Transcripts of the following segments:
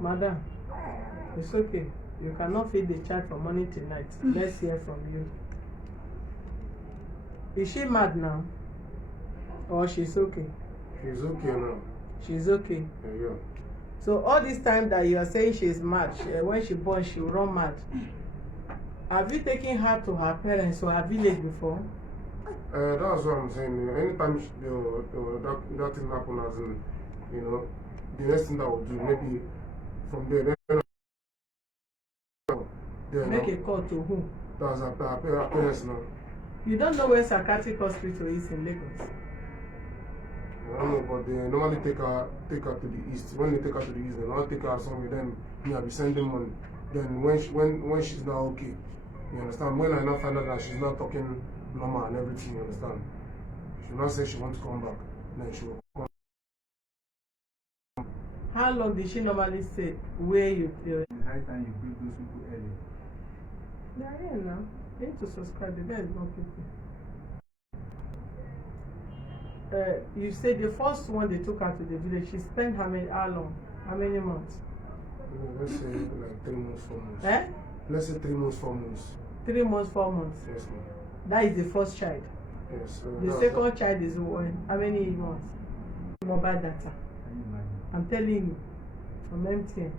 Madam, it's okay. You cannot feed the child from morning till night. Let's hear from you. Is she mad now? Or she's okay? She's okay now. She's okay? Yeah. So all this time that you are saying she's mad, when she born, she will run mad. Have you taken her to her parents or her village before? That's what I'm saying. Anytime that thing happen, as in, you know, the next thing that we'll do, maybe from there, then make a call to who? That's our parents now. You don't know where psychiatric hospital is in Lagos? I don't know, but they normally take her to the east. When they take her to the east, they don't take her somewhere. Then I'll be sending money. Then when she's now okay, you understand? When I now find out that she's not talking normal and everything, you understand? She'll not say she wants to come back. Then she will come. How long did she normally stay where you feel? The high time you bring those people early. They are here now. They need to subscribe. There is more people. You said the first one they took her to the village, she spent how long? How many months? Let's say like 3 months, 4 months. Eh? Let's say 3 months, 4 months. 3 months, 4 months? Yes, ma'am. That is the first child? Yes. The second child is when? How many months? Mobile data. I'm telling you, from MTN.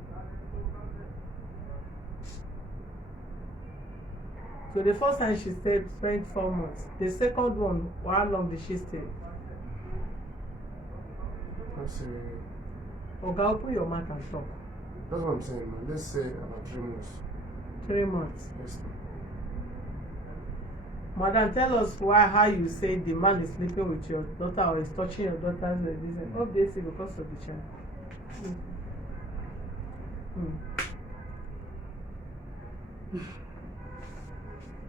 So the first time she stayed, spent 4 months. The second one, how long did she stay? Let's say. Okay, open your mouth and talk. That's what I'm saying, man. Let's say about 3 months. 3 months. Yes, ma'am. Madam, tell us how you say the man is sleeping with your daughter or is touching your daughter's business. Obviously, because of the child.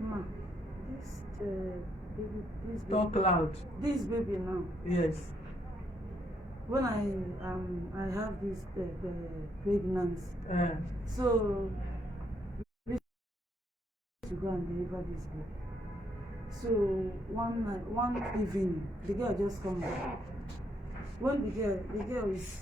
Ma, this baby, talk loud. This baby now. Yes. When I have this pregnancy, so we to go and deliver this baby. So one evening, the girl just come back. When the girl is.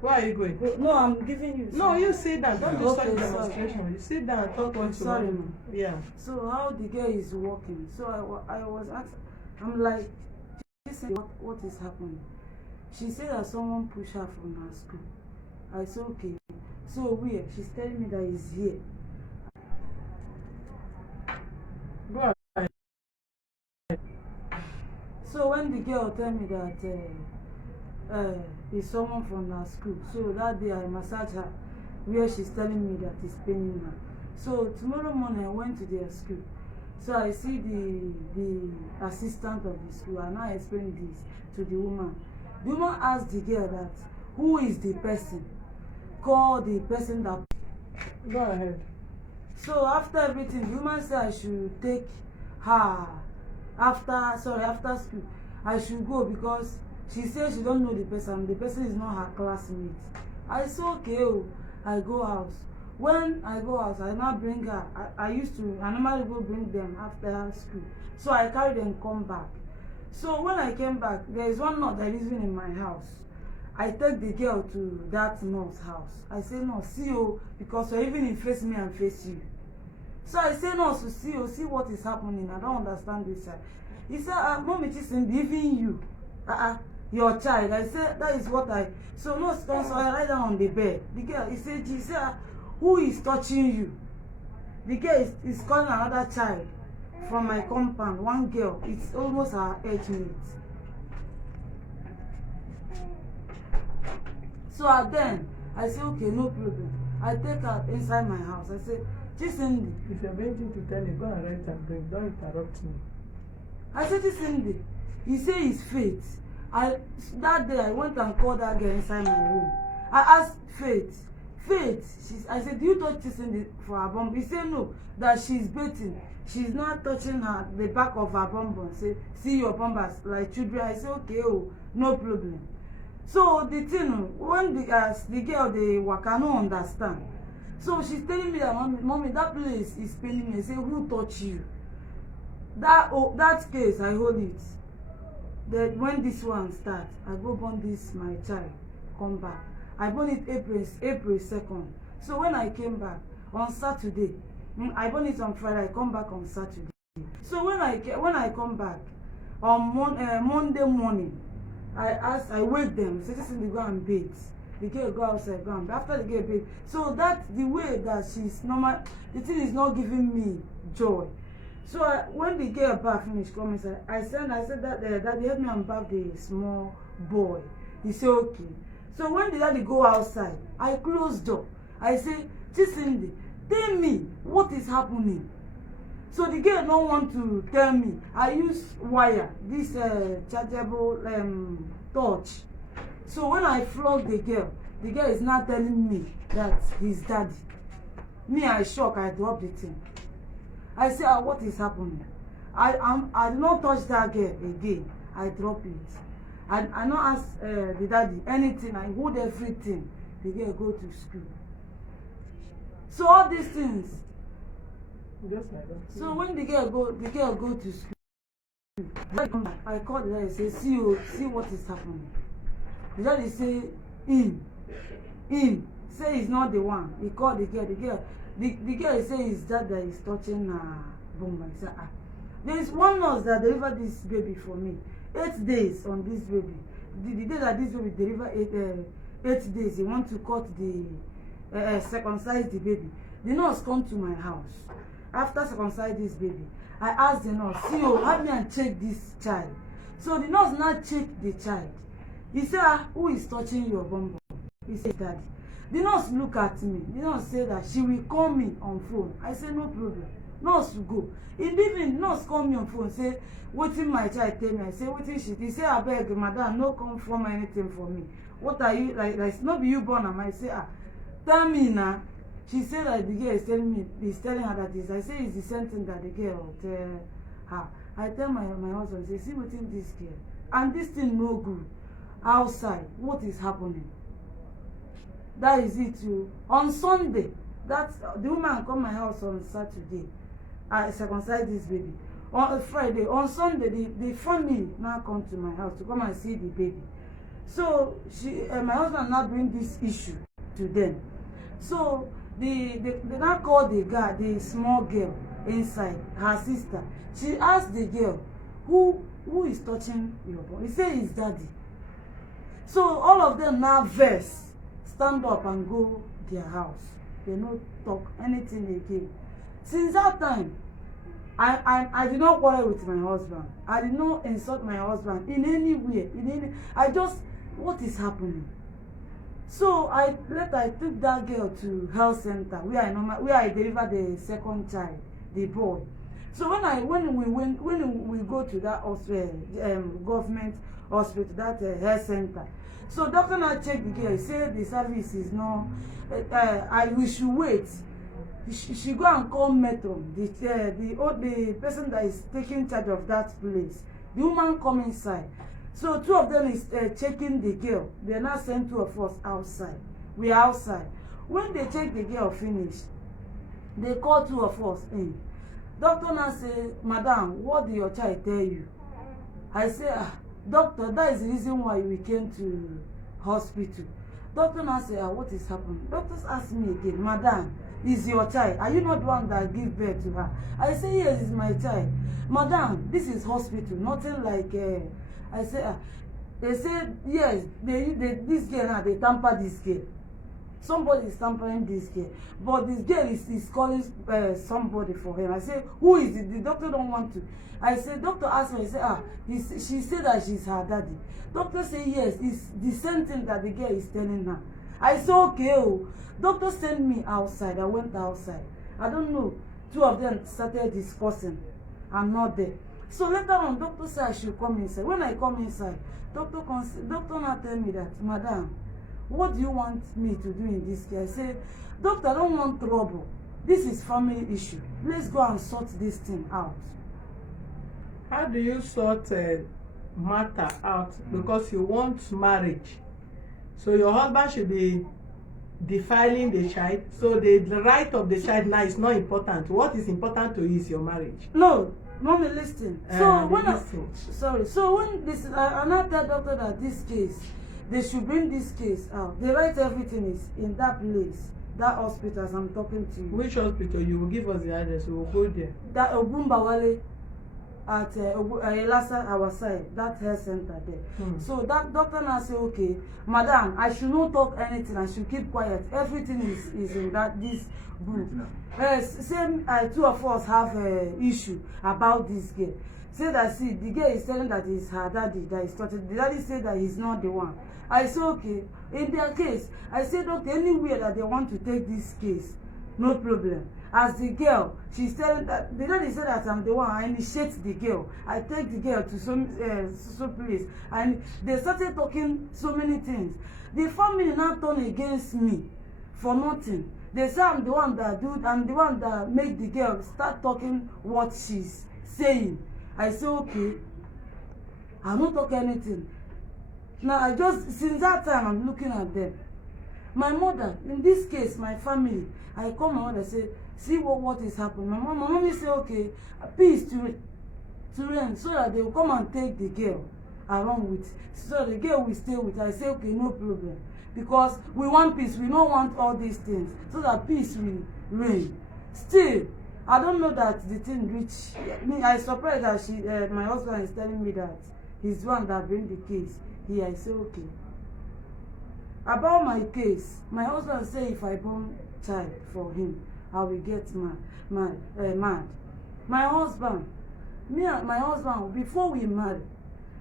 Where are you going? No, I'm giving you. No, you sit down. Don't do such Okay, demonstration. You sit down and talk what you sorry, want. ma'am. Yeah. So how the girl is walking? So I was asked. I'm like, what is happening? She said that someone pushed her from her school. I said okay. So where? She's telling me that he's here. Go ahead. So when the girl tell me that is someone from her school, so that day I massage her where she's telling me that it's paining her. So tomorrow morning I went to their school. So I see the assistant of the school and I explained this to the woman. The woman asked the girl that who is the person? Call the person that. Go ahead. So after everything, the woman said I should take her after school. I should go because she said she don't know the person. The person is not her classmate. I said okay, I go house. When I go house, I now bring her. I normally go bring them after school. So I carry them come back. So when I came back, there is one nurse that is living in my house. I take the girl to that nurse's house. I say, no, see you, because you're even in face me and face you. So I say, no, so see you, see what is happening. I don't understand this. He said, Mom, it isn't even you. Your child. I said, that is what I. So no, so I lie down on the bed. The girl, he said, who is touching you? The girl is calling another child from my compound. One girl, it's almost her age mate. So then I say, okay, no problem. I take her inside my house. I say, Cindy. If you're waiting to tell me, go and write and drink. Don't interrupt me. I said, Cindy. He say it's Faith. That day I went and called that girl inside my room. I asked Faith. I said, do you touch Cindy for her bum? He said no, that she's bathing. She's not touching the back of her bum. Say, see your bumbas like children. I said, okay, no problem. So the thing, when the girl they work, I don't understand. So she's telling me that mommy, that place is paining me. I say, who touched you? That case, I hold it. That when this one starts, I go burn this my child, come back. I born it April 2nd. So when I came back on Saturday, I born it on Friday, I come back on Saturday. So when I come back on Monday morning, I wake them, say this is the go and bathe. The girl go outside, go and bathe. After the girl bathe, so that the way that she's normal, the thing is not giving me joy. So when the girl bath finish come inside, I said that daddy help me and bath the small boy. He said okay. So when the daddy go outside, I close door. I say, Cindy, tell me what is happening. So the girl don't want to tell me. I use wire, this chargeable torch. So when I flog the girl is not telling me that he's daddy. Me, I shock, I drop the thing. I say, what is happening? I did not touch that girl again. I drop it. I not ask the daddy anything. I hold everything. The girl go to school. So all these things. Just like that. So when the girl go to school, I call the daddy and say, see what is happening. The daddy say, him. Say he's not the one. He called the girl. The girl say his dad that is touching Bomba. He said, there is one nurse that delivered this baby for me. 8 days on this baby. The day that this baby delivered 8 days, he want to cut the circumcise the baby. The nurse come to my house. After circumcise this baby, I asked the nurse, help me and check this child. So the nurse now check the child. He said, who is touching your bum? He said, daddy. The nurse look at me. The nurse say that she will call me on phone. I say, no problem. Nurse will go. In the evening, nurse call me on phone, say, wetin my child tell me. I say, wetin she? He say, abeg, madam, no come form anything for me. What are you, like no be you born am? I say, tell me now. She said that the girl is telling her that this. I say, it's the same thing that the girl tell her. I tell my husband, say, see wetin this girl. And this thing no good. Outside, what is happening? That is it too. On Sunday, the woman come my house on Saturday. I circumcised this baby. On Friday, on Sunday, the family now come to my house to come and see the baby. So my husband now bring this issue to them. So they now call the guy, the small girl inside, her sister. She asked the girl, who is touching your boy? He said his daddy. So all of them now vex, stand up and go their house. They no talk anything again. Since that time, I did not quarrel with my husband. I did not insult my husband in any way. What is happening? So I took that girl to health center where I delivered the second child, the boy. So when we go to that hospital, government hospital, that health center, so doctor now check the girl, say the service is not. We should wait. She go and call matron, the person that is taking charge of that place. The woman come inside. So two of them is checking the girl. They now send two of us outside. We are outside. When they check the girl finish, they call two of us in. Doctor now say, madam, what did your child tell you? I say, doctor, that is the reason why we came to hospital. Doctor now say, what is happening? Doctors ask me again, madam, is your child? Are you not the one that give birth to her? I say, yes, it's my child. Madam, this is hospital, nothing like. I say, they said yes. This girl now they tamper this girl. Somebody is tampering this girl, but this girl is calling somebody for him. I say, who is it? The doctor don't want to. I say, doctor asked me. I say, she said that she's her daddy. Doctor say yes. It's the same thing that the girl is telling her. I say okay. Oh. Doctor sent me outside. I went outside. I don't know. Two of them started discussing. I'm not there. So later on, doctor said I should come inside. When I come inside, doctor now tell me that, madam, what do you want me to do in this case? I say, doctor, I don't want trouble. This is family issue. Let's go and sort this thing out. How do you sort matter out? Because you want marriage. So your husband should be defiling the child. So the right of the child now is not important. What is important to you is your marriage. No. Mommy, listen. So when listen. So when this, I now tell doctor that this case, they should bring this case out. They write everything is in that place, that hospital as I'm talking to you. Which hospital? You will give us the address, we will go there. That Ogumbawale at Elasa, our side, that health center there. So that doctor now say, okay, madam, I should not talk anything, I should keep quiet. Everything is in this book. Same, two of us have issue about this girl. Say that, see, the girl is telling that it's her daddy that is started. The daddy said that he's not the one. I say, okay, in their case, I said, okay, anywhere that they want to take this case, no problem. As the girl, she's telling that the daddy said that I'm the one. I initiate the girl. I take the girl to some place, and they started talking so many things. The family now turned against me for nothing. They say I'm the one that I'm the one that made the girl start talking what she's saying. I say, okay, I don't talk anything. Now since that time I'm looking at them. My mother, in this case, my family, I call my mother, say, see what is happening. My mommy say, okay, peace to reign, so that they will come and take the girl around with, so the girl will stay with. I say, okay, no problem, because we want peace. We don't want all these things, so that peace will reign. Still, I don't know that the thing reach me. I surprised that my husband is telling me that he's the one that bring the case here. I say, okay. About my case, my husband say if I born child for him, I will get mad. My husband, me and my husband, before we marry,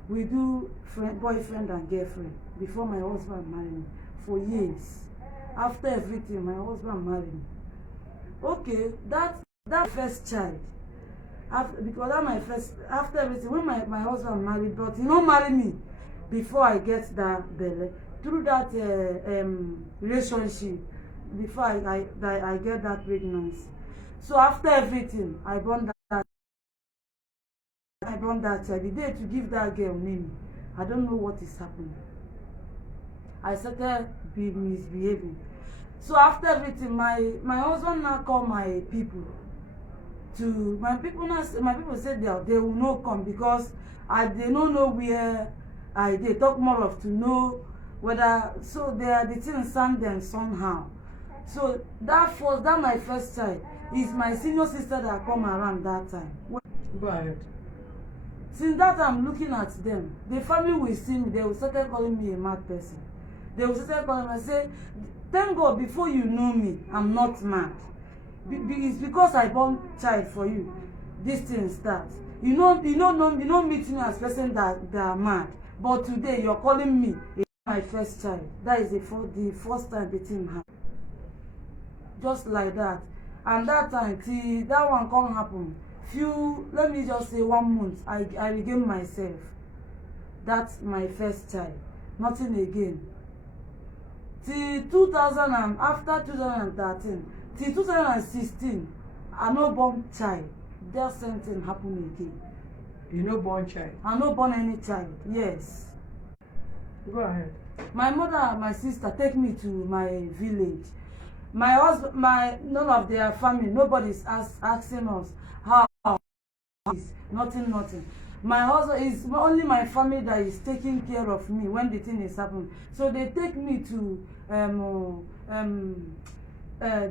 we do boyfriend and girlfriend. Before my husband married me, for years. After everything, my husband married me. Okay, that first child, because that my first, after everything, when my husband married, but he don't marry me before I get that belly. Through that relationship, before I get that pregnancy. So after everything, I born that child. The day to give that girl name, I don't know what is happening. I started misbehaving. So after everything, my husband now call my people. My people said they will not come because they don't know where they talk more of to know whether, so the things stand them somehow. So that my first child is my senior sister that come around that time. Go ahead. Since that I'm looking at them, the family will see me, they will start calling me a mad person. They will start calling me and say, thank God before you know me, I'm not mad. It's because I born child for you. This thing starts. You don't meet me as person that are mad. But today you're calling me my first child. That is the first time the thing happened. Just like that. And that time, till that one can't happen. Let me just say 1 month, I regained myself. That's my first child. Nothing again. Till 2000 and after 2013, till 2016, I no born child. That same thing happened again. You no born child? I no born any child. Yes. Go ahead. My mother and my sister take me to my village. My husband, none of their family, nobody's asking us how is nothing. My husband is only my family that is taking care of me when the thing is happening. So they take me to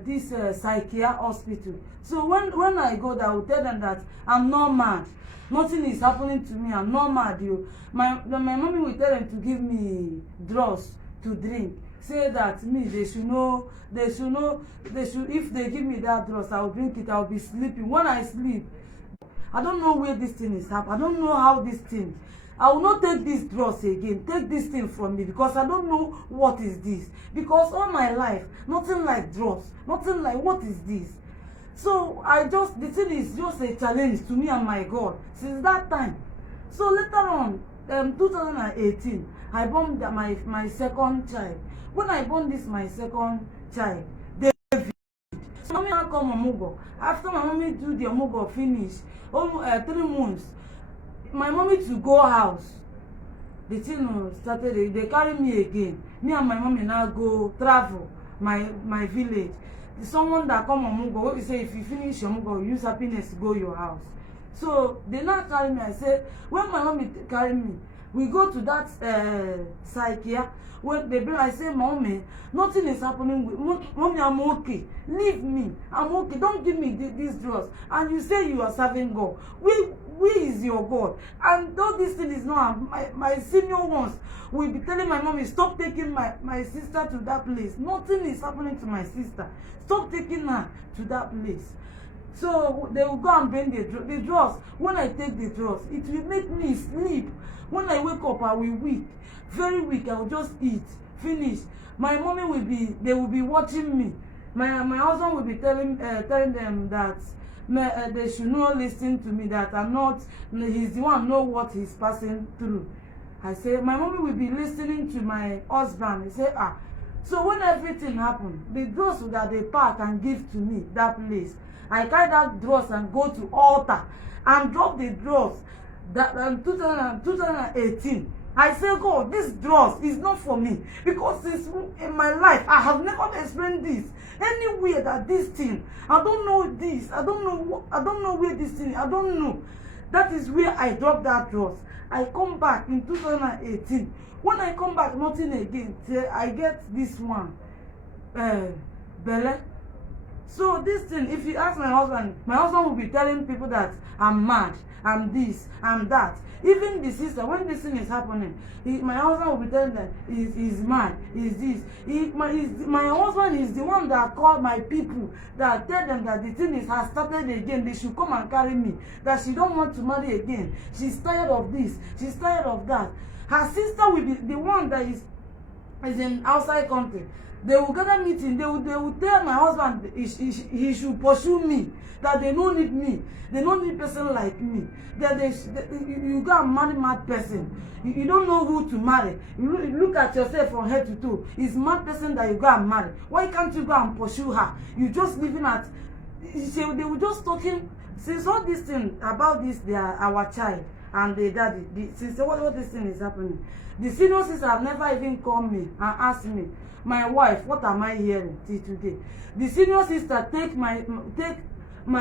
this psychiatric hospital. So when I go there, I will tell them that I'm not mad. Nothing is happening to me. I'm not mad. My mommy will tell them to give me drugs to drink. Say that me, they should if they give me that drugs, I will drink it. I will be sleeping. When I sleep, I don't know where this thing is happening. I don't know how this thing. I will not take this drugs again. Take this thing from me because I don't know what is this. Because all my life, nothing like drugs. Nothing like what is this. So the thing is just a challenge to me and my God since that time. So later on, 2018, I born my second child. When I born my second child, David. So mommy now come Omugo. After my mommy do the Omugo finish, 3 months, my mommy to go house. The thing started. They carry me again. Me and my mommy now go travel my village. Someone that come Omugo, what we say, if you finish Omugo, use happiness to go your house. So they now carry me. I say, when my mommy carry me, We go to that psychiatrist. When they bring, I say, Mommy, nothing is happening with Mommy, I'm okay. Leave me. I'm okay. Don't give me these drugs. And you say you are serving God. Where is your God? And all this thing is not. My senior ones will be telling my mommy, stop taking my sister to that place. Nothing is happening to my sister. Stop taking her to that place. So they will go and bring the drugs. When I take the drugs, it will make me sleep. When I wake up, I will weak. Very weak. I will just eat. Finish. My mommy will be, they will be watching me. My husband will be telling them that they should not listen to me, that I'm not, he's the one know what he's passing through. I say, my mommy will be listening to my husband. He say, so when everything happened, the drugs that they pack and give to me, that place, I carry that drugs and go to altar and drop the drugs. That 2018, I say, God, this drugs is not for me, because since in my life I have never experienced this anywhere. That this thing, I don't know this, I don't know where this thing, I don't know. That is where I dropped that drugs. I come back in 2018. When I come back, nothing again. I get this one, Belle. So this thing, if you ask my husband will be telling people that I'm mad, I'm this, I'm that. Even the sister, when this thing is happening, my husband will be telling them he's mad, he's this. My husband is the one that called my people, that tell them that the thing has started again. They should come and carry me. That she don't want to marry again. She's tired of this. She's tired of that. Her sister will be the one that is in outside country. They will gather meeting. They will tell my husband he should pursue me. That they don't need me. They don't need person like me. That you go and marry mad person. You don't know who to marry. You look at yourself from head to toe. It's mad person that you go and marry. Why can't you go and pursue her? You just living at. They were just talking. Since all this thing about this, they are our child and the daddy. Since what this thing is happening, the senior sister have never even called me and asked me, my wife, what am I hearing till today? The senior sister take my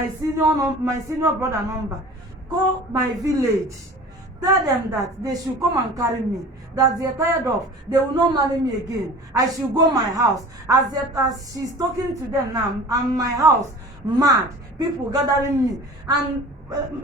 senior brother number, call my village, tell them that they should come and carry me, that they are tired of, they will not marry me again. I should go my house. As she's talking to them now, and my house mad, people gathering me, and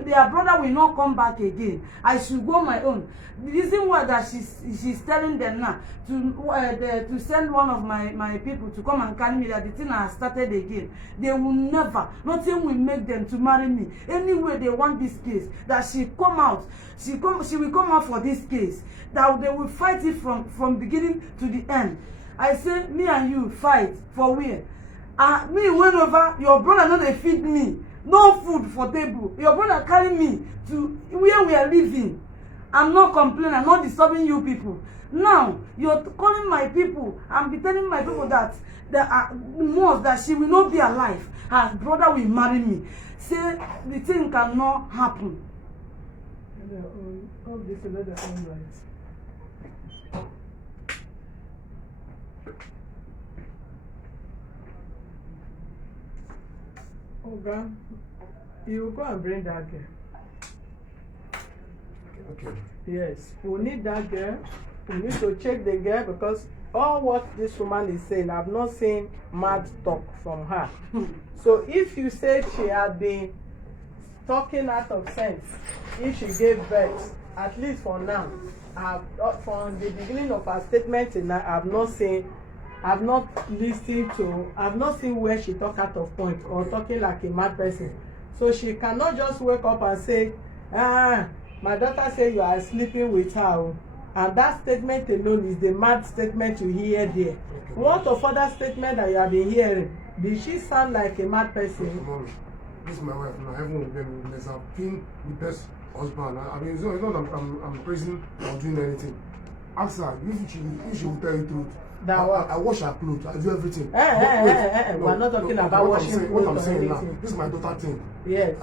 their brother will not come back again. I should go my own. The reason why that she's telling them now to send one of my people to come and carry me, that the thing has started again. They will never, nothing will make them to marry me. Anyway they want this case, that she come out, she will come out for this case, that they will fight it from beginning to the end. I say, me and you fight for where? Me went over, your brother no dey feed me, no food for table. Your brother carry me to where we are living. I'm not complaining, I'm not disturbing you people. Now you're calling my people and be telling my people that that she will not be alive. Her brother will marry me. Say the thing cannot happen. All this is not their own right. Oh God, you go and bring that girl. Okay. Yes, we need that girl. We need to check the girl, because all what this woman is saying, I've not seen mad talk from her. So if you say she had been talking out of sense, if she gave birth, at least for now, from the beginning of her statement, I've not seen where she talk out of point or talking like a mad person. So she cannot just wake up and say, my daughter say you are sleeping with her, and that statement alone is the mad statement you hear there. Okay. What of other statement that you have been hearing? Did she sound like a mad person? Mommy, this is my wife now. Heaven will blame me. I've been the best husband. I mean, it's not I'm praising or doing anything. Ask her if she will tell you the truth. I wash her clothes. I do everything. We're not talking about washing clothes. What I'm saying now, this is my daughter thing. Yes.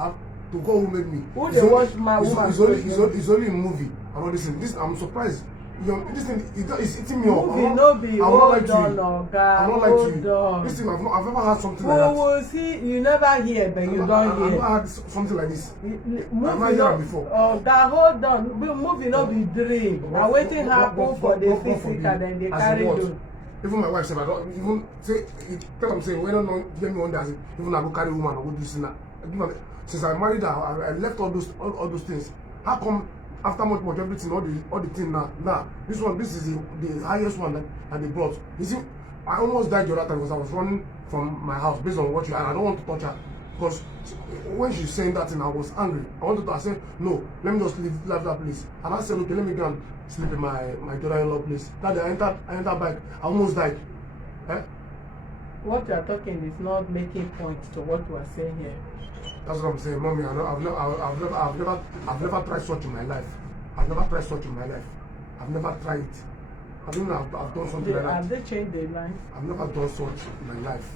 To God who made me. Who they wash my woman? It's only a movie. I'm not listening. I'm surprised. this thing is eating me up. Movie no be hold on, Oga. I'm not like to Hold you. on. This thing, I've never had something like that. Well, see, you never hear, but you don't I've hear. never had something like this. I've Movie not heard no, before. Oga, hold on. Movie no be dream. Na wetin happen for the physical, then they carry do. Even my wife said, I don't even say, tell them, say, when I don't get me one day, even I go carry woman, I go do this and that. Since I married her, I left all those things. How come after much everything, all the thing now, this is the highest one that they brought. You see, I almost died the other time because I was running from my house based on what you, and I don't want to touch her. Because when she's saying that thing, I was angry. I said, no, let me just leave that place. And I said, okay, let me go and sleep in my daughter-in-law place. That day I entered back, I almost died. Eh? What you are talking is not making points to what you are saying here. That's what I'm saying, mommy. I've never tried such in my life. I've never tried such in my life. I've never tried it. I don't know. I've done something like that. Have they changed their life? I've never done such in my life.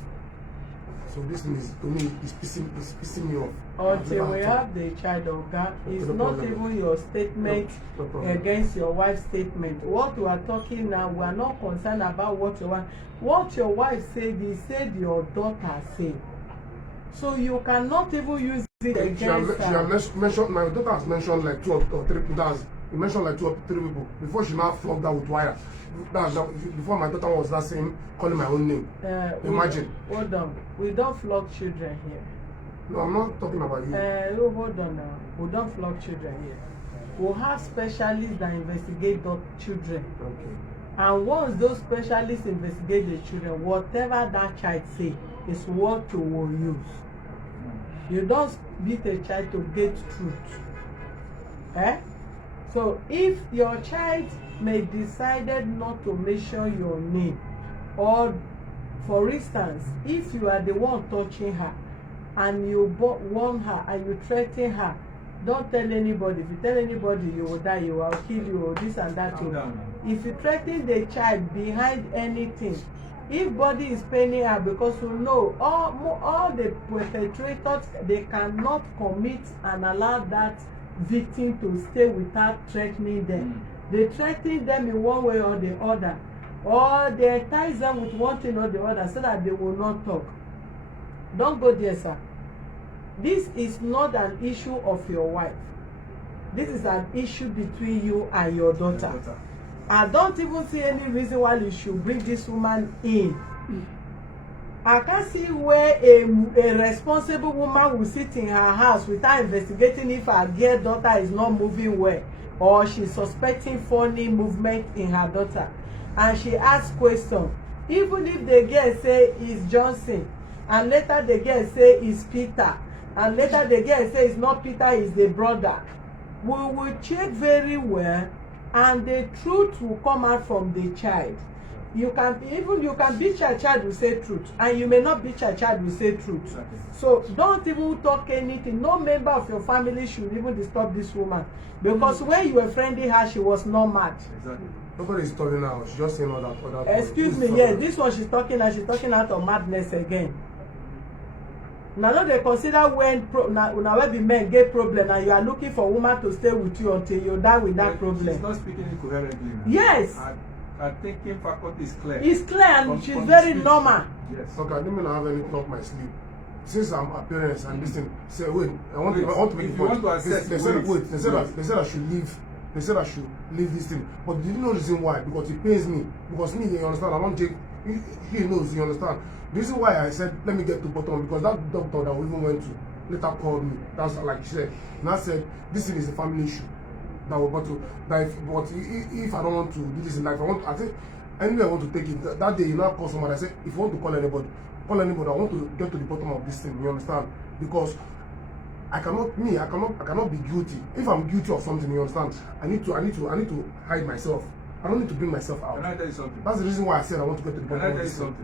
So this thing is, to me, is pissing me off. Until we have the child, Oga, it's not even your statement against your wife's statement. What we are talking now, we are not concerned about what your wife said. He said your daughter said. So you cannot even use it against her. She has mentioned, my daughter has mentioned like 2 or 3 people. He mentioned like 2 or 3 people before she now flogged that with wire. Before my daughter was that same calling my own name. Imagine. Hold on. We don't flog children here. No, I'm not talking about you. Hold on now. We don't flog children here. We'll have specialists that investigate the children. Okay. And once those specialists investigate the children, whatever that child say is what you will use. You don't beat a child to get truth. Eh? So if your child may decided not to mention your name, or for instance, if you are the one touching her and you warn her and you threaten her, don't tell anybody. If you tell anybody, you will die, you will kill you, or this and that. If you threaten the child behind anything, if body is paining her, because you know all the perpetrators, they cannot commit and allow that victim to stay without threatening them. They threaten them in one way or the other, or they entice them with one thing or the other so that they will not talk. Don't go there, sir. This is not an issue of your wife. This is an issue between you and your daughter. I don't even see any reason why you should bring this woman in. I can't see where a responsible woman will sit in her house without investigating if her dear daughter is not moving well, or she's suspecting funny movement in her daughter, and she asks questions. Even if the girl say it's Johnson, and later the girl say it's Peter, and later the girl say it's not Peter, it's the brother, we will check very well, and the truth will come out from the child. You can beat your child will say truth, and you may not beat your child will say truth. So don't even talk anything. No member of your family should even disturb this woman, because when you were friending her, she was not mad. Exactly. Nobody is talking now. She's just saying all that. Excuse me, yes, this one she's talking out of madness again. Now, no, they consider when the men get problem and you are looking for a woman to stay with you until you die with that problem. She's not speaking incoherently. Yes. Her thinking faculty is clear. It's clear, and she's very normal. Yes. Okay, I didn't have anything up my sleeve. Since I'm a parent and this thing, say wait, I want to make a point. They said I should leave. They said I should leave this thing, but they didn't know the reason why. Because it pains me. Because me, you understand? I don't take. He knows, you understand. The reason why I said let me get to bottom, because that doctor that we even went to later called me. That's like she said. And I said this thing is a family issue. That we're about to. That if I don't want to do this in life, I think anyway I want to take it. That day you now call somebody. I said if you want to call anybody. I want to get to the bottom of this thing. You understand? Because I cannot be guilty. If I'm guilty of something, you understand? I need to hide myself. I don't need to bring myself out. Can I tell you something? That's the reason why I said I want to get to the bottom of this thing.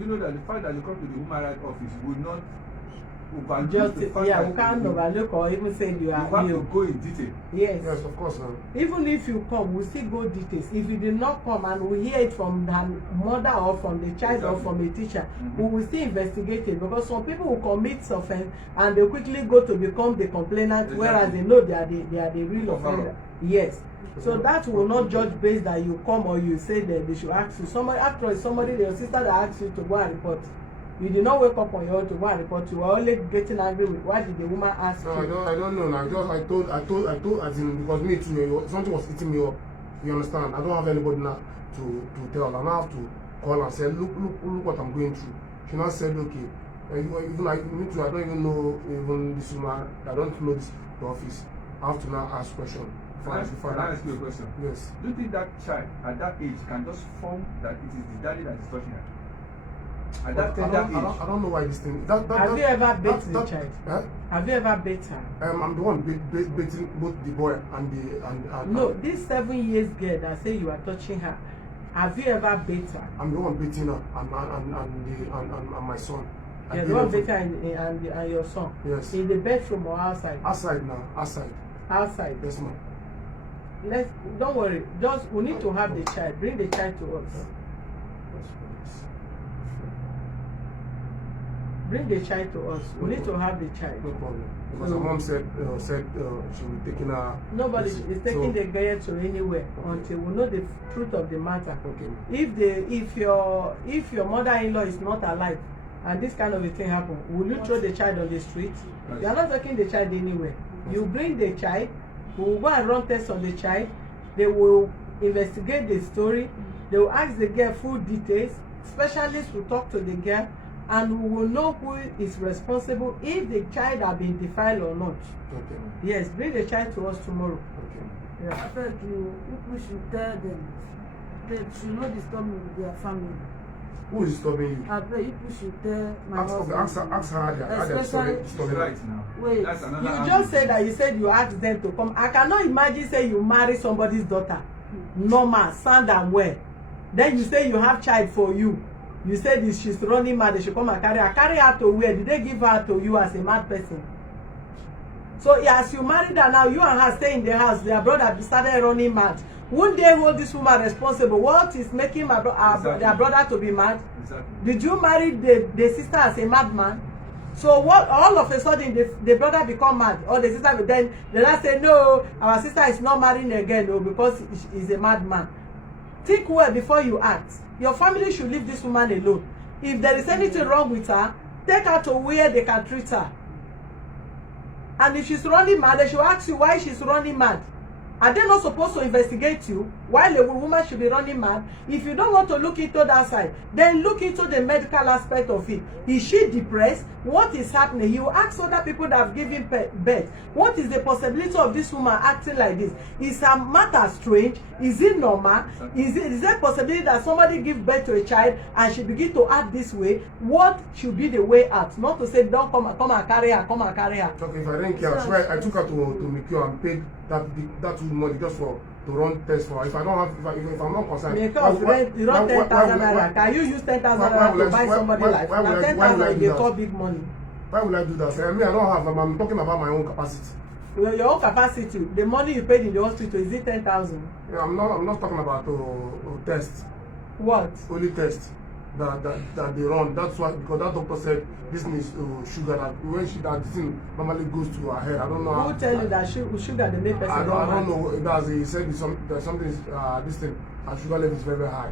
You know that the fact that you come to the human rights office will not overlook the fact yeah, that we can't overlook or even say you you are have to ill. go in detail. Yes. Yes, of course, man. Even if you come, we still go details. If you did not come and we hear it from the mother or from the child or from a teacher, we will still investigate it, because some people will commit offense and they quickly go to become the complainant, whereas they know they are the real offender. Yes. So that will not judge based that you come or you say that they should ask you. Somebody, after all, somebody, your sister that asked you to go and report. You did not wake up on your own to go and report. You were only getting angry with why did the woman ask No, you? I don't know. I told, as in, because me too, something was eating me up. You understand? I don't have anybody now to tell. I now have to call and say, look what I'm going through. She now said, okay. Even me too, I don't even know even this woman. I don't know the office. I have to now ask question. Can I ask you a question? Yes. Do you think that child at that age can just form that it is the daddy that is touching her? At that age. I don't know why this thing. Have you ever beat the child? Huh? Have you ever beat her? I'm the one beating both the boy and No, this 7 years girl that say you are touching her. Have you ever beat her? I'm the one beating her and my son. Yeah, the one beat her and your son. Yes. In the bedroom or outside? Outside now. Outside. Outside. Yes, ma'am. Don't worry. Just we need to have the child. Bring the child to us. Bring the child to us. We need to have the child. No problem. Because her mom said she will be taking her. Nobody is taking the girl to anywhere until we know the truth of the matter. Okay. If your mother-in-law is not alive and this kind of a thing happen, will you throw the child on the street? Yes. You are not taking the child anywhere. You bring the child. We will go and run tests on the child. They will investigate the story. They will ask the girl full details. Specialists will talk to the girl, and we will know who is responsible if the child has been defiled or not. Okay. Yes, bring the child to us tomorrow. Okay. Yeah. I beg you, people should tell them. They should not disturb me with their family. Who is disturbing you? I beg people should tell my husband. Ask her how they're Especially- disturbing Right now. Wait. That's another You angle. just said that you said you asked them to come. I cannot imagine say you marry somebody's daughter, normal, sound and well. Then you say you have child for you. You said if she's running mad, they should come and carry her. Carry her to where? Did they give her to you as a mad person? So as you married her now, you and her stay in the house. Their brother started running mad. Won't they hold this woman responsible? What is making their brother to be mad? Exactly. Did you marry the sister as a madman? So what? All of a sudden, the brother become mad, or the sister. Then the last say, no, our sister is not marrying again, no, because he's a madman. Think well before you act. Your family should leave this woman alone. If there is anything wrong with her, take her to where they can treat her. And if she's running mad, they should ask you why she's running mad. Are they not supposed to investigate you while a woman should be running mad? If you don't want to look into that side, then look into the medical aspect of it. Is she depressed? What is happening? You ask other people that have given birth. What is the possibility of this woman acting like this? Is her matter strange? Is it normal? Is there a possibility that somebody give birth to a child and she begin to act this way? What should be the way out? Not to say don't come and carry her, come and carry her. Okay, if I didn't care, so I took her to Mikio and paid that money just to run tests for her. If I don't have, if I'm not concerned, You run 10,000 naira. Can you use 10,000 naira to buy somebody life? Now 10,000 they call big money. Why would I do that? I mean, I don't have. I'm talking about my own capacity. Your own capacity, the money you paid in the hospital, is it 10,000? Yeah, I'm not talking about tests. What? Only tests that they run. That's why, because that doctor said this needs sugar. That when that thing normally goes to her head. I don't know. Who tell you that sugar the make person? I don't know. That's he said there's something this thing. Her sugar level is very, very high.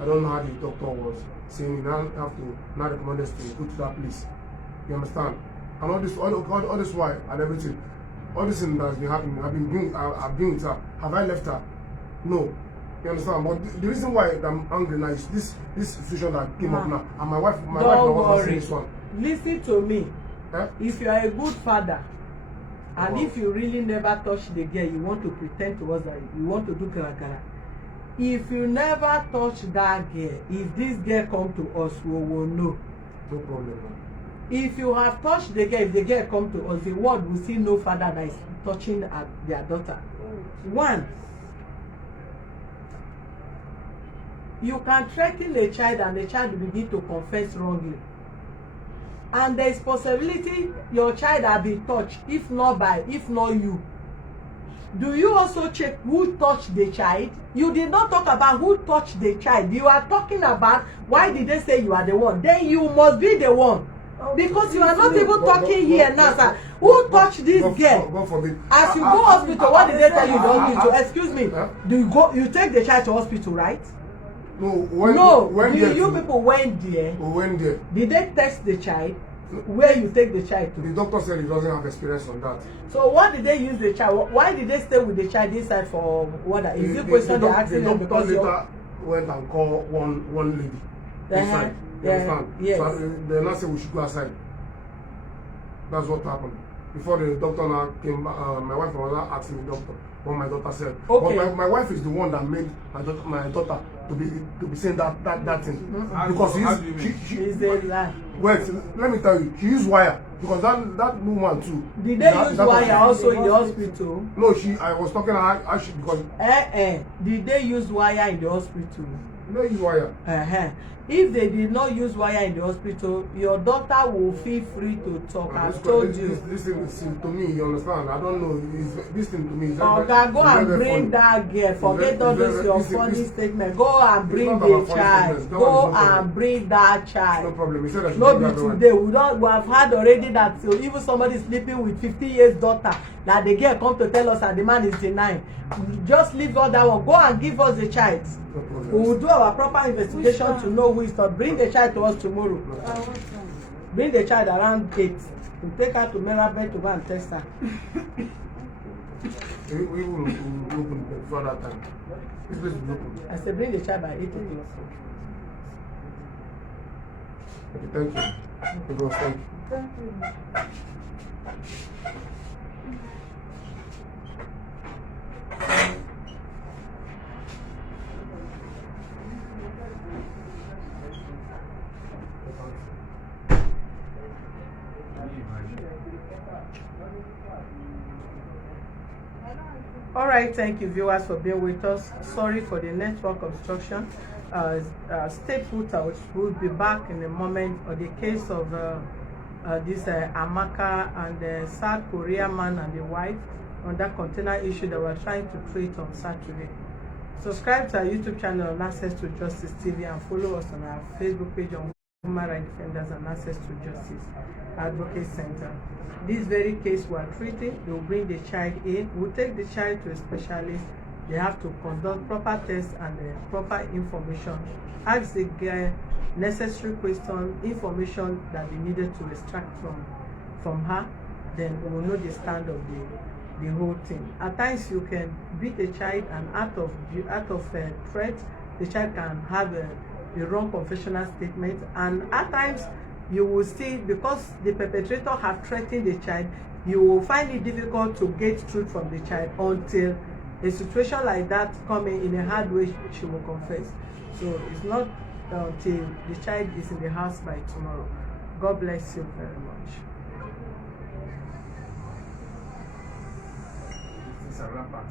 I don't know how the doctor was saying. You now have to now recommend us to go to that place. You understand? And all this why and everything. All this thing that's been happening, I've been with her. Have I left her? No. You understand? But the reason why I'm angry now is this situation that came up now. And my wife was saying this one. Listen to me. Eh? If you are a good father, and if you really never touch the girl, you want to pretend to us that you want to do karakara. If you never touch that girl, if this girl come to us, we will know. No problem, man. If you have touched the girl, if the girl come to us, the world will see no father that is touching their daughter. One, you can threaten a child and the child will begin to confess wrongly. and there is possibility your child have been touched, if not you. Do you also check who touched the child? You did not talk about who touched the child. You are talking about why did they say you are the one? Then you must be the one. Because you are not even talking here now, sir. Who touched this girl? God forbid. As you go hospital, what did they tell you in the hospital? Excuse me. You take the child to hospital, right? When you people went there. We went there. Did they test the child? Where you take the child to? The doctor said he doesn't have experience on that. So what did they use the child? Why did they stay with the child inside for what? Is it question they're asking them because the doctor later went and called one lady inside. You understand? Yes. So the nurse said we should go outside. That's what happened. Before the doctor now came, my wife was not asking the doctor what my daughter said. Okay. But my wife is the one that made my daughter to be saying that thing. Because she's a lie. Wait, let me tell you, she used wire. Because that woman too. Did they use wire also in the hospital? No, I was talking actually because did they use wire in the hospital? No use wire. If they did not use wire in the hospital, your daughter will feel free to talk. I've told you. This thing to me, you understand? I don't know. This thing to me is go and bring that girl. Forget all those your funny statement. Go and bring the child. Go and bring that child. No problem. He said that no be today. We have had already that even somebody sleeping with 50 years daughter. That the girl come to tell us that the man is denying. Just leave all that one. Go and give us the child. We will do our proper investigation to know who is not. Bring the child to us tomorrow. Bring the child around 8. We'll take her to Merabel to go and test her. We will open before that time. This place is open. I said bring the child by 8 o'clock. Okay, thank you. Thank you. Thank you. All right, thank you viewers for being with us. Sorry for the network obstruction. Stay put out. We'll be back in a moment on the case of this Amaka and the South Korea man and the wife on that container issue that we're trying to treat on Saturday. Subscribe to our YouTube channel on Access to Justice TV and follow us on our Facebook page on Human Rights Defenders and Access to Justice Advocate Center. This very case we are treating, they will bring the child in. We'll take the child to a specialist. They have to conduct proper tests and proper information. Ask the girl necessary question, information that they needed to extract from her. Then we will know the stand of the whole thing. At times you can beat a child, and out of threat, the child can have a wrong confessional statement, and at times you will see, because the perpetrator have threatened the child, you will find it difficult to get truth from the child until a situation like that coming in a hard way she will confess. So it's not until the child is in the house by tomorrow. God bless you very much. It's a wrap up.